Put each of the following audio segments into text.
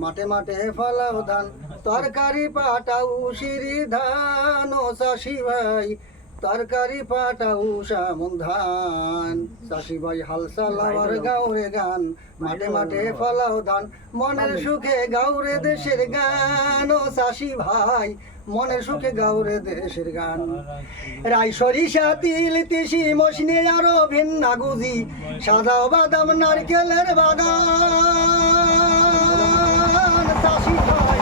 মাঠে মাঠে ফলাও ধান তরকারি পাটাও সিঁড়ি ধান ও চাষি ভাই তরকারি পাটাও সামন ধান চাষি ভাই হাল চালাবার গাউরে গান মাঠে মাঠে ফলাও ধান মনের সুখে গাউরে দেশের গান ও চাষি ভাই মনের সুখে গাউরে দেশের গান রাই সরিষা তিল তিসি মসনে আরো ভিন্ন গুজি সাদা বাদাম নারকেলের বাগান চাষি ভাই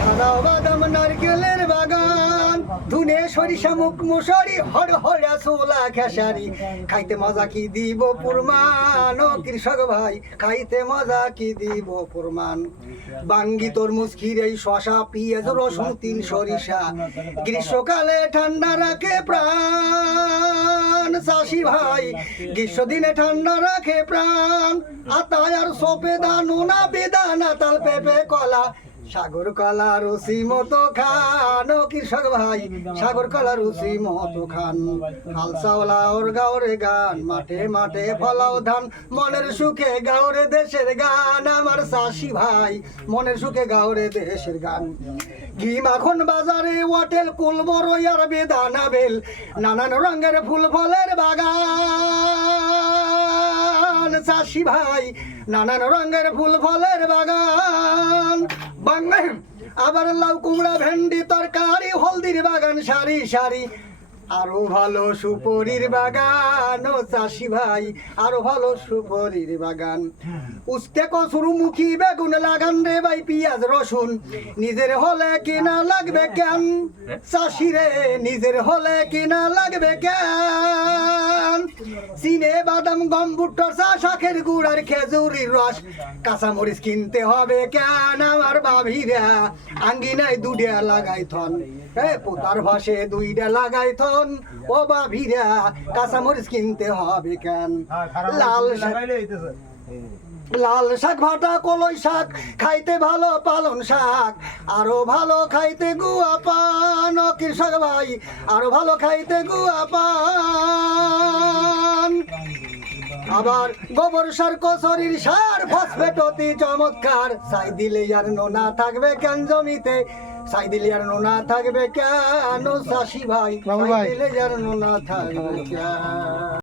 সাদা বাদাম নারকেলের বাগান ধুনে সরিষা মুখ মুসরি হর হরা সোলা খেসারি খাইতে মজা কি দিব পুরমান ও কৃষক ভাই খাইতে মজা কি দিব পুরমান বাঙ্গি তরমুজ খিরে শশা পিঁয়াজ রসুন তিল সরিষা গ্রীষ্মকালে ঠান্ডা রাখে প্রাণ চাষি ভাই গ্রীষ্ম দিনে ঠান্ডা রাখে প্রাণ আতায় আর সোপে দানু না বেদানা তাল পেঁপে কলা সাগর কলা রুচি মতো খান ও কৃষক ভাই সাগর কলা রুচি মতো খান হাল চাওলা ওর গাওরে গান মাঠে মাঠে ফলাও ধান মনের সুখে গাওরে দেশের গান আমার চাষি ভাই মনের সুখে গাওরে দেশের গান ঘি মাখন বাজারে হোটেল কুলবর আর বেদানা বেল নানান রঙের ফুল ফলের বাগান চাষি ভাই নানান রঙের ফুল ফলের বাগান আবার লাউ কুমড়া ভেন্ডি তরকারি হলদির বাগান সারি সারি আরো ভালো সুপরির বাগান ও চাষি ভাই আরো ভালো সুপরির বাগান উস্তে কসুরমুখী বেগুন লাগান রে ভাই পিঁয়াজ রসুন নিজের হলে কিনা লাগবে কেন চাষি রে নিজের হলে কিনা লাগবে কেন চিনে বাদাম গম ভুট্টার চা শাকের গুড় আর খেজুরির রস কাঁচামরিচ কিনতে হবে কেন আমার বাভিরা আঙ্গিনায় দুইটা লাগাই থন পোতার ভাসে দুইটা লাগাই থন ও বাভিরা কাঁচামরিচ কিনতে হবে কেন লাল শাক ভাটা কলই শাক খাইতে ভালো পালন শাক আরো ভালো খাইতে গুয়া পান ও কৃষক ভাই আরো ভালো খাইতে গুয়া পান আবার গোবর সার কচুরির সার ফসফেট অতি চমৎকার চাই দিলে আর নোনা থাকবে কেন জমিতে চাই দিলে আর নোনা থাকবে কেন চাষি ভাই দিলে আর নোনা থাকবে কেন।